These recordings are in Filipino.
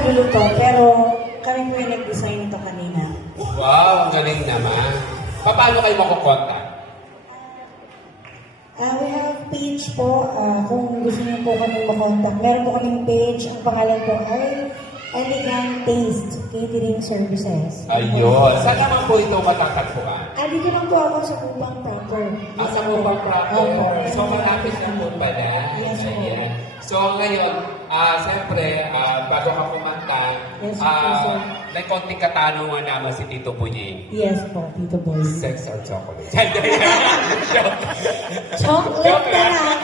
nagluluto, pero kami po yung nag-design ito kanina. Wow, ang galing naman. Paano kayo makukontak? We have page po, kung gusto niyo po kami makontak. Meron po kaming page, ang pangalan po ay Elegant Taste Catering Services. Ayun. Saan naman po ito matatagpuan? Dito lang po ako sa Upang proper. Sa Mubang Proper. Opo. So, malapit na po pala. Yes, po. Ayan. So, ngayon, siyempre, bago ka kumanta, Yes, po, sir. may konting katanungan naman si Tito Bunying. Yes po, Tito Boy. Sex or chocolate? Chocolate na lang.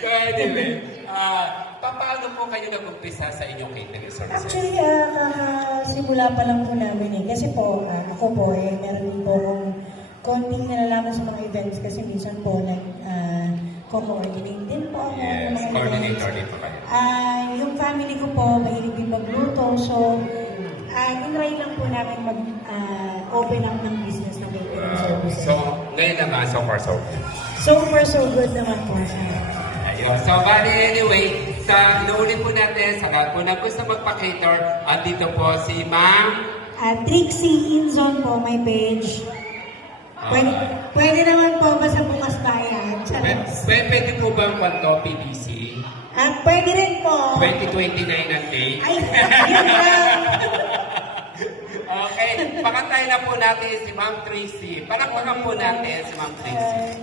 So, anyway, paano po kayo nag-umpisa sa inyong catering services? Actually, simula pa lang po namin eh. Kasi po, ako po eh, meron din po akong konting nalalaman sa mga events kasi minsan po co-coordinate din po ako. Yes, ng mga coordinator events. din po kayo. Yung family ko po, mahilig din magluto. So, in-try lang po namin mag-open up ng business ng catering services. So, ngayon naman, so far so good. So far, so good naman po siya. Ayun. So, bali anyway, sa inuulit po natin, sa lahat po na gusto magpa-cater, andito po si Ma'am. Trixie Inzon po, my page. Pwede naman po, basta bukas tayo. Pwede po ba ang kwanto PBC? Pwede rin po. 2029 ang date. Ay, yun lang. Okay, pakantay na po natin si Ma'am Tracy. Palakpakan po natin si Ma'am Tracy.